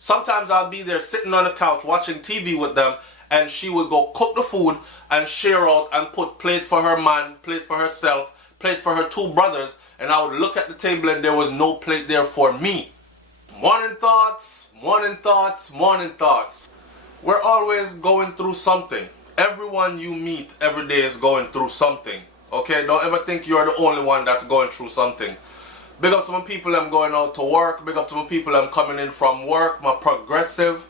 Sometimes I'll be there sitting on the couch watching TV with them, and she would go cook the food and share out and put plate for her man, plate for herself, plate for her two brothers, and I would look at the table and there was no plate there for me. Morning thoughts, morning thoughts, morning thoughts. We're always going through something. Everyone you meet every day is going through something. Okay, don't ever think you're the only one that's going through something. Big up to my people I'm going out to work. Big up to my people I'm coming in from work. My progressive,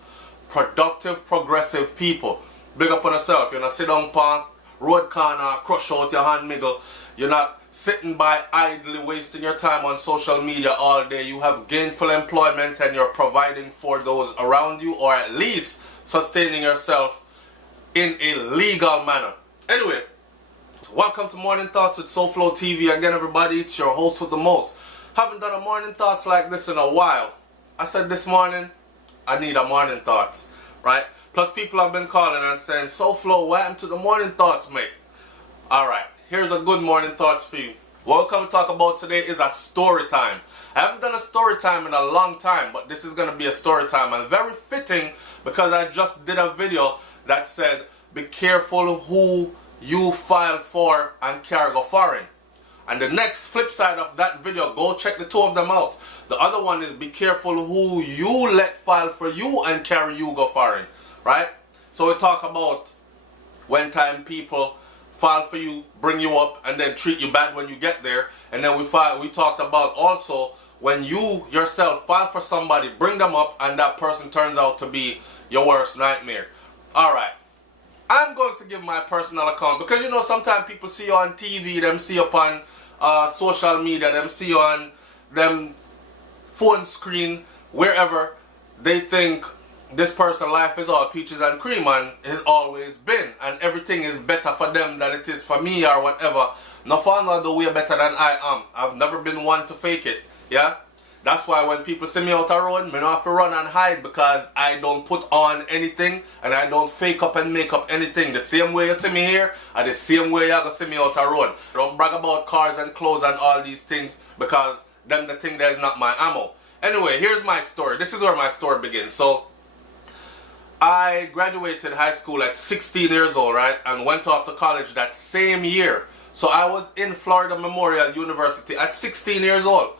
productive, progressive people. Big up on yourself. You're not sit down on road corner, crush out your hand niggle. You're not sitting by idly wasting your time on social media all day. You have gainful employment and you're providing for those around you, or at least sustaining yourself in a legal manner. Anyway, welcome to Morning Thoughts with SoFlo TV. Again, everybody, it's your host with the most. Haven't done a Morning Thoughts like this in a while. I said this morning, I need a Morning Thoughts, right? Plus people have been calling and saying, SoFlo, what happened to the Morning Thoughts, mate? Alright, here's a good Morning Thoughts for you. What we're coming to talk about today is a story time. I haven't done a story time in a long time, but this is going to be a story time, and very fitting because I just did a video that said, be careful who you file for and carry go foreign. And the next flip side of that video, go check the two of them out. The other one is be careful who you let file for you and carry you go foreign, right? So we talk about when time people file for you, bring you up, and then treat you bad when you get there. And then we talked about also when you yourself file for somebody, bring them up, and that person turns out to be your worst nightmare. Alright, I'm going to give my personal account because you know sometimes people see you on TV, them see you upon social media, them see you on them phone screen, wherever. They think this person's life is all peaches and cream and has always been, and everything is better for them than it is for me or whatever. No fun will do way better than I am. I've never been one to fake it, yeah? That's why when people see me out the road, me don't have to run and hide because I don't put on anything and I don't fake up and make up anything. The same way you see me here and the same way you're going to see me out the road. Don't brag about cars and clothes and all these things because them the thing that is not my ammo. Anyway, here's my story. This is where my story begins. So, I graduated high school at 16 years old, right? And went off to college that same year. So I was in Florida Memorial University at 16 years old.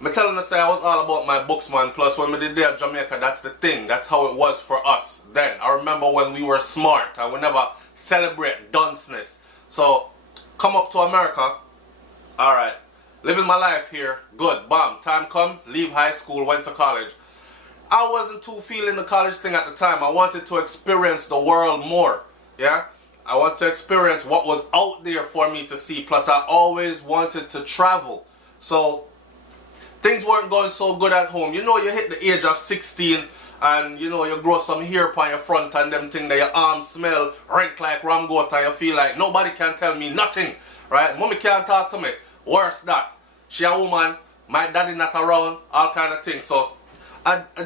I'm telling you, say I was all about my books, man. Plus, when we did there at Jamaica, that's the thing. That's how it was for us then. I remember when we were smart. I would never celebrate dunceness. So, come up to America. Alright. Living my life here. Good. Bam. Time come. Leave high school. Went to college. I wasn't too feeling the college thing at the time. I wanted to experience the world more. Yeah? I wanted to experience what was out there for me to see. Plus, I always wanted to travel. So, things weren't going so good at home. You know, you hit the age of 16 and you know, you grow some hair upon your front and them thing that your arms smell rank like ram goat and you feel like nobody can tell me nothing, right? Mommy can't talk to me. Worse that. She a woman, my daddy not around, all kind of things. So,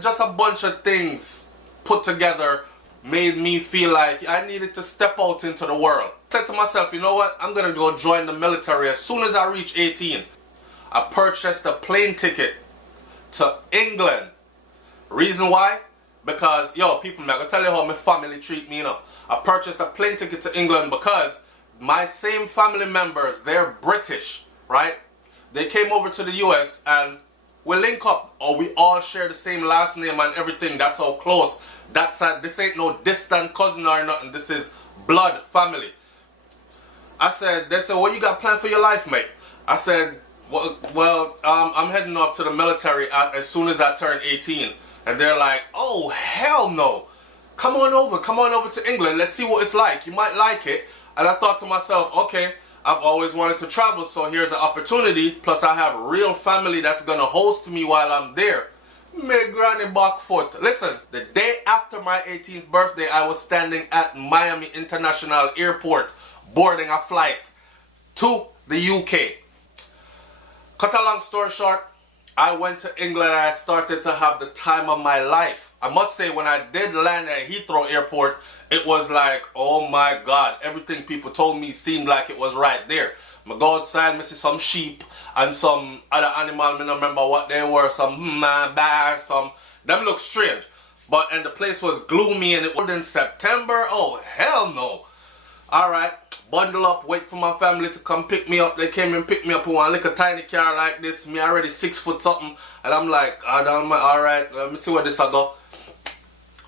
just a bunch of things put together made me feel like I needed to step out into the world. I said to myself, you know what? I'm going to go join the military as soon as I reach 18. I purchased a plane ticket to England. Reason why? Because, yo, people, I'm going to tell you how my family treat me, you know. I purchased a plane ticket to England because my same family members, they're British, right? They came over to the US and we link up, or we all share the same last name and everything. That's how close. This ain't no distant cousin or nothing. This is blood family. I said, they said, what you got planned for your life, mate? I said, well, I'm heading off to the military as soon as I turn 18. And they're like, oh, hell no. Come on over to England. Let's see what it's like. You might like it. And I thought to myself, okay, I've always wanted to travel, so here's an opportunity. Plus, I have real family that's going to host me while I'm there. Me granny back foot. Listen, the day after my 18th birthday, I was standing at Miami International Airport, boarding a flight to the UK. Cut a long story short, I went to England and I started to have the time of my life. I must say, when I did land at Heathrow Airport, it was like, oh my God, everything people told me seemed like it was right there. I go outside, I see some sheep and some other animal, I don't remember what they were, some bear, some Them look strange. And the place was gloomy and it was in September. Oh, hell no. Alright, bundle up, wait for my family to come pick me up. They came and picked me up in one little tiny car like this. Me already 6 foot something. And I'm like, alright, let me see where this I go.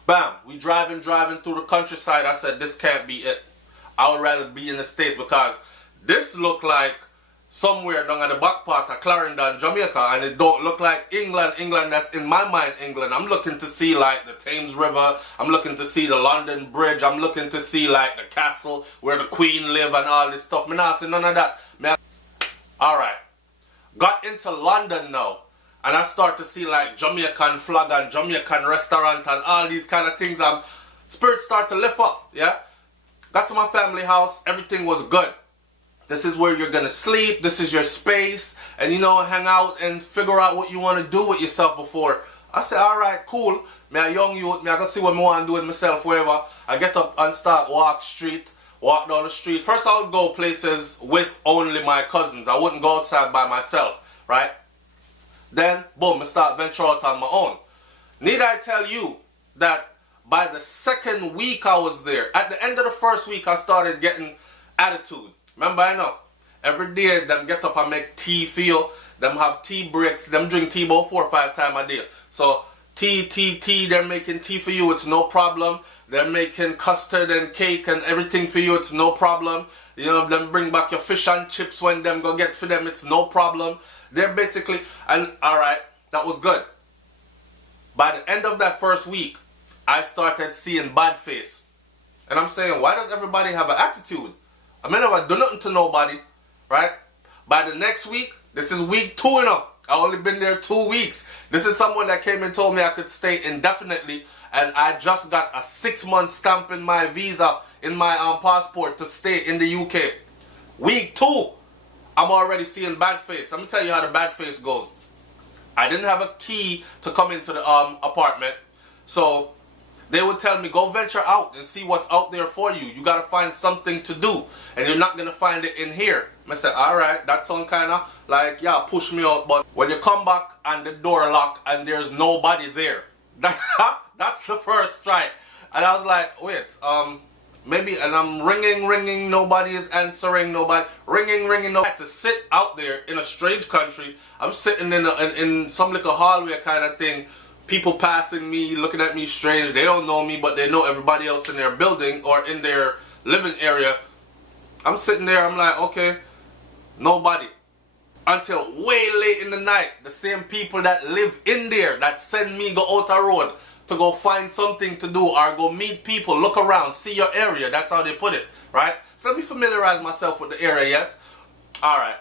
Bam, we driving through the countryside. I said, this can't be it. I would rather be in the States because this looked like somewhere down at the back part of Clarendon, Jamaica, and it don't look like England that's in my mind England. I'm looking to see like the Thames River, I'm looking to see the London Bridge, I'm looking to see like the castle where the Queen live and all this stuff. Me not see none of that. Alright, got into London now, and I start to see like Jamaican flag and Jamaican restaurant and all these kind of things. Spirits start to lift up, yeah? Got to my family house, everything was good. This is where you're gonna sleep, this is your space, and you know, hang out and figure out what you want to do with yourself before. I said, alright, cool. Me a young youth, me I go see what I want to do with myself, wherever. I get up and start walk down the street. First I would go places with only my cousins. I wouldn't go outside by myself, right? Then, boom, I start venture out on my own. Need I tell you that by the second week I was there, at the end of the first week I started getting attitude. Remember, I know, every day them get up and make tea for you. Them have tea breaks. Them drink tea about 4 or 5 times a day. So, tea, they're making tea for you. It's no problem. They're making custard and cake and everything for you. It's no problem. You know, them bring back your fish and chips when them go get for them. It's no problem. They're basically, and alright, that was good. By the end of that first week, I started seeing bad face. And I'm saying, why does everybody have an attitude? I mean, I do nothing to nobody, right? By the next week, this is week 2 now. I only been there 2 weeks. This is someone that came and told me I could stay indefinitely, and I just got a 6-month stamp in my visa, in my passport to stay in the UK. Week 2, I'm already seeing bad face. Let me tell you how the bad face goes. I didn't have a key to come into the apartment, so they would tell me, go venture out and see what's out there for you. You got to find something to do. And you're not going to find it in here. I said, alright, that sounds kind of like, yeah, push me out. But when you come back and the door locked and there's nobody there, that's the first strike. And I was like, wait, maybe, and I'm ringing, nobody is answering, nobody, ringing, nobody. To sit out there in a strange country, I'm sitting in some little hallway kind of thing. People passing me, looking at me strange. They don't know me, but they know everybody else in their building or in their living area. I'm sitting there, I'm like, okay, nobody. Until way late in the night, the same people that live in there, that send me go out the road to go find something to do or go meet people, look around, see your area. That's how they put it, right? So let me familiarize myself with the area, yes? Alright.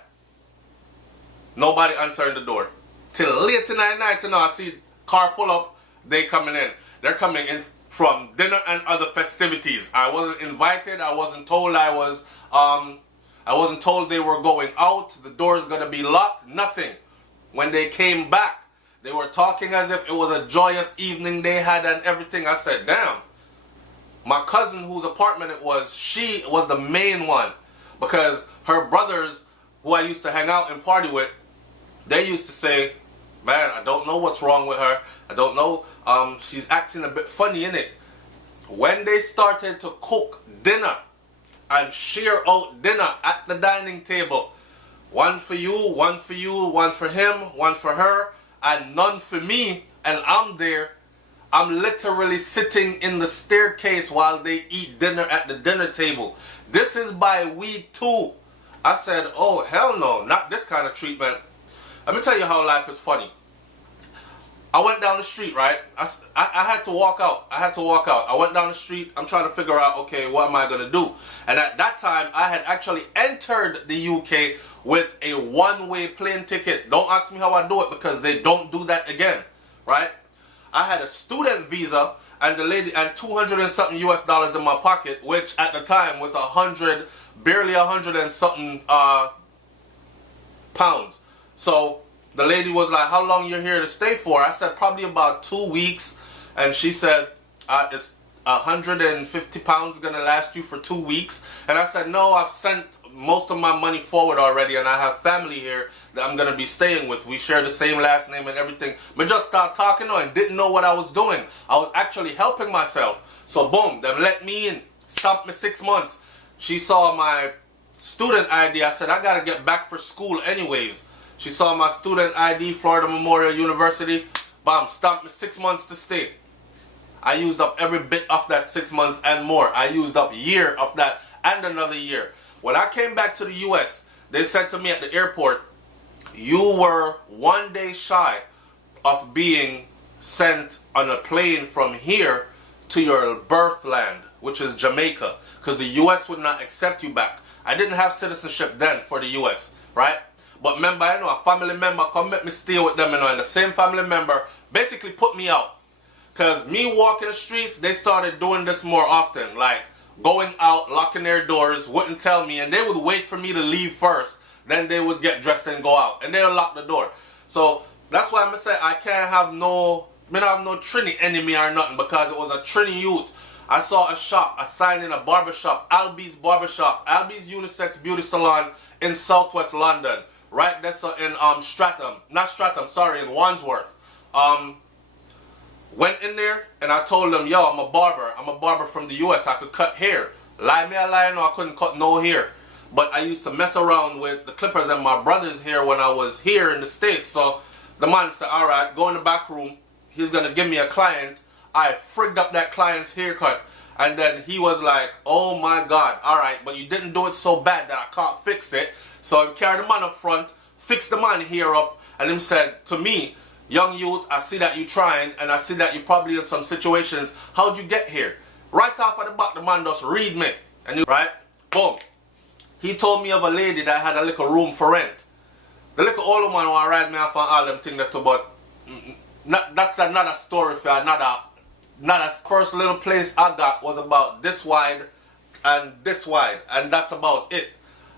Nobody answering the door. Till late in the night, you know, I see car pull up, they coming in. They're coming in from dinner and other festivities. I wasn't invited. I wasn't told I wasn't told they were going out. The door's gonna be locked. Nothing. When they came back, they were talking as if it was a joyous evening they had and everything. I said, damn. My cousin whose apartment it was, she was the main one. Because her brothers, who I used to hang out and party with, they used to say, man, I don't know what's wrong with her. I don't know. She's acting a bit funny, innit? When they started to cook dinner and share out dinner at the dining table, one for you, one for you, one for him, one for her, and none for me, and I'm there. I'm literally sitting in the staircase while they eat dinner at the dinner table. This is by week 2. I said, oh, hell no, not this kind of treatment. Let me tell you how life is funny. I went down the street, right? I had to walk out. I went down the street. I'm trying to figure out, okay, what am I going to do? And at that time, I had actually entered the UK with a one-way plane ticket. Don't ask me how I do it because they don't do that again, right? I had a student visa and the lady and 200 and something US dollars in my pocket, which at the time was barely 100 and something pounds. So the lady was like, how long you're here to stay for? I said, probably about 2 weeks. And she said, it's 150 pounds gonna last you for 2 weeks. And I said, no, I've sent most of my money forward already and I have family here that I'm gonna be staying with. We share the same last name and everything. But just start talking to her and didn't know what I was doing. I was actually helping myself. So boom, them let me in, stopped me 6 months. She saw my student ID. I said, I gotta get back for school anyways. She saw my student ID, Florida Memorial University. Bam, stopped me 6 months to stay. I used up every bit of that 6 months and more. I used up a year of that and another year. When I came back to the US, they said to me at the airport, you were 1 day shy of being sent on a plane from here to your birthland, which is Jamaica, because the US would not accept you back. I didn't have citizenship then for the US, right? But remember, I know a family member come let me stay with them, and the same family member basically put me out. Because me walking the streets, they started doing this more often, like going out, locking their doors, wouldn't tell me, and they would wait for me to leave first. Then they would get dressed and go out, and they'll lock the door. So that's why I'm gonna say I can't have no, I don't have no Trini enemy or nothing, because it was a Trini youth. I saw a shop, a sign in a barbershop, Albie's Barbershop, Albie's Unisex Beauty Salon in Southwest London, right there in in Wandsworth. Went in there and I told them, yo, I'm a barber from the US. I could cut hair. Lie me a lie, no, I couldn't cut no hair. But I used to mess around with the clippers and my brother's hair when I was here in the States. So the man said, all right, go in the back room. He's going to give me a client. I frigged up that client's haircut. And then he was like, oh my God, all right, but you didn't do it so bad that I can't fix it. So I carried the man up front, fixed the man hair up, and him said to me, young youth, I see that you trying, and I see that you probably in some situations. How'd you get here? Right off of the back, the man just read me. And he, right, boom. He told me of a lady that had a little room for rent. The little old woman who ride me off on all them things that too, but that's another story for another. First little place I got was about this wide, and that's about it.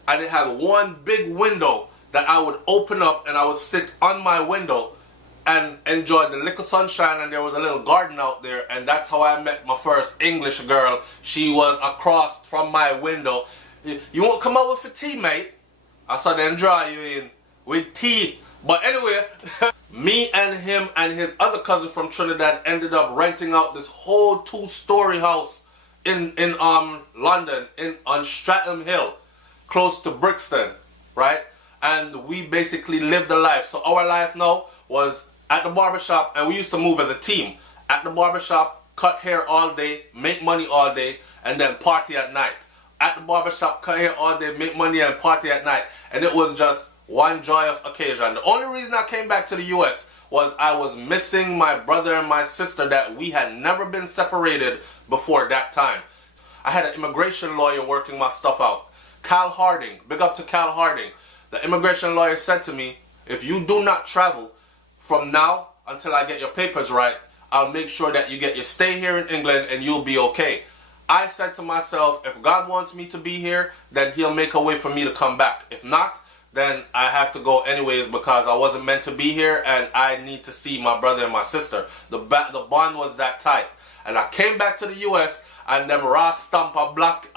And it had one big window that I would open up, and I would sit on my window and enjoy the little sunshine, and there was a little garden out there, and that's how I met my first English girl. She was across from my window. You won't come out with a tea, mate? I saw them draw you in with tea. But anyway, me and him and his other cousin from Trinidad ended up renting out this whole 2-story house in London, on Streatham Hill, close to Brixton, right? And we basically lived the life. So our life now was at the barbershop, and we used to move as a team. At the barbershop, cut hair all day, make money all day, and then party at night. At the barbershop, cut hair all day, make money, and party at night. And it was just one joyous occasion. The only reason I came back to the US was I was missing my brother and my sister that we had never been separated before that time. I had an immigration lawyer working my stuff out. Cal Harding, big up to Cal Harding. The immigration lawyer said to me, if you do not travel from now until I get your papers right, I'll make sure that you get your stay here in England and you'll be okay. I said to myself, if God wants me to be here, then he'll make a way for me to come back. If not, then I have to go anyways, because I wasn't meant to be here and I need to see my brother and my sister. The bond was that tight. And I came back to the US, and them raw stamp a block,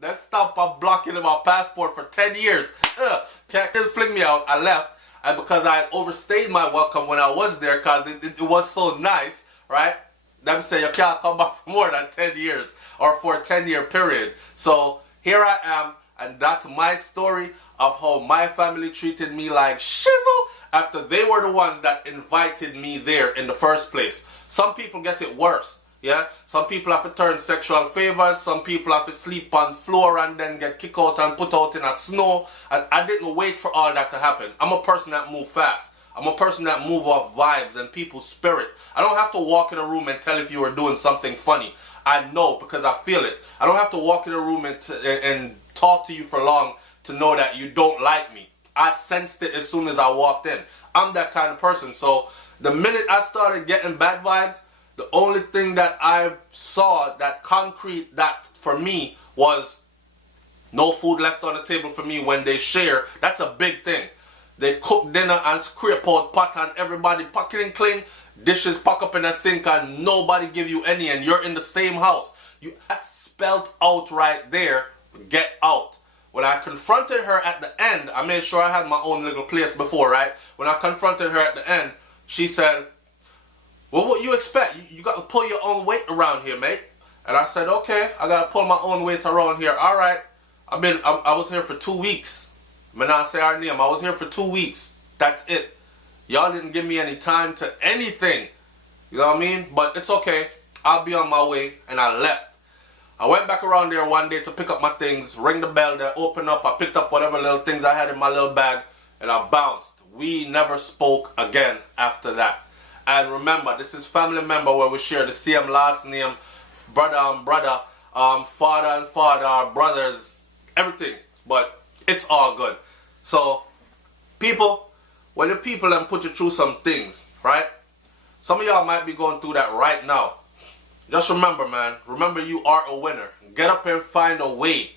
that stamp a blocking in my passport for 10 years. Can't fling me out. I left. And because I overstayed my welcome when I was there, because it was so nice, right? Them say you can't come back for more than 10 years or for a 10-year period. So here I am, and that's my story of how my family treated me like shizzle after they were the ones that invited me there in the first place. Some people get it worse. Yeah, some people have to turn sexual favors, some people have to sleep on floor and then get kicked out and put out in a snow. And I didn't wait for all that to happen. I'm a person that move fast. I'm a person that move off vibes and people's spirit. I don't have to walk in a room and tell if you are doing something funny. I know because I feel it. I don't have to walk in a room and talk to you for long to know that you don't like me. I sensed it as soon as I walked in. I'm that kind of person. So the minute I started getting bad vibes, the only thing that I saw, that concrete, that for me was no food left on the table for me when they share. That's a big thing. They cook dinner and scrape out pot and everybody pocket and clean. Dishes pack up in a sink and nobody give you any, and you're in the same house. That's spelled out right there. Get out. when I confronted her at the end, I made sure I had my own little place before, right? When I confronted her at the end, she said, well, what you expect? You got to pull your own weight around here, mate. And I said, okay, I got to pull my own weight around here. All right. I was here for 2 weeks. I not say our name. I was here for 2 weeks. That's it. Y'all didn't give me any time to anything. You know what I mean? But it's okay. I'll be on my way. And I left. I went back around there one day to pick up my things, ring the bell there, open up. I picked up whatever little things I had in my little bag, and I bounced. We never spoke again after that. And remember, this is family member where we share the same last name, brother and brother, father and father, brothers, everything. But it's all good. So, people, when the people then put you through some things, right? Some of y'all might be going through that right now. Just remember, man. Remember, you are a winner. Get up and find a way.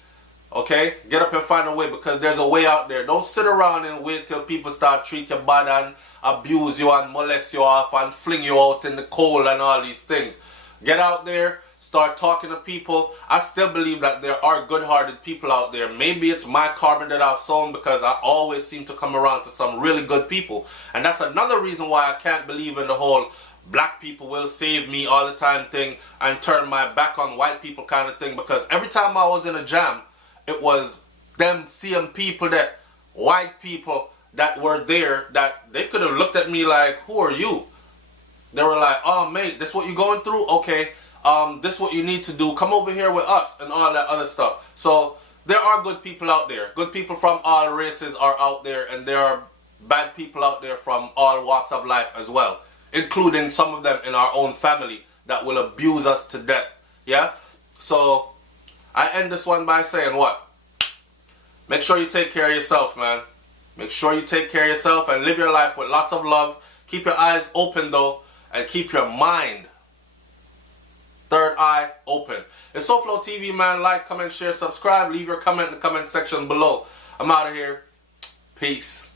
Okay? Get up and find a way, because there's a way out there. Don't sit around and wait till people start treat you bad and abuse you and molest you off and fling you out in the cold and all these things. Get out there. Start talking to people. I still believe that there are good-hearted people out there. Maybe it's my karma that I've sown, because I always seem to come around to some really good people. And that's another reason why I can't believe in the whole black people will save me all the time thing and turn my back on white people kind of thing, because every time I was in a jam, it was them seeing people, that white people that were there, that they could have looked at me like, who are you? They were like, oh mate, this what you going through? Okay, this what you need to do, come over here with us and all that other stuff. So there are good people out there. Good people from all races are out there, and there are bad people out there from all walks of life as well, including some of them in our own family that will abuse us to death. Yeah? So, I end this one by saying what? Make sure you take care of yourself, man. Make sure you take care of yourself and live your life with lots of love. Keep your eyes open, though, and keep your mind, third eye, open. It's SoFlo TV, man. Like, comment, share, subscribe. Leave your comment in the comment section below. I'm out of here. Peace.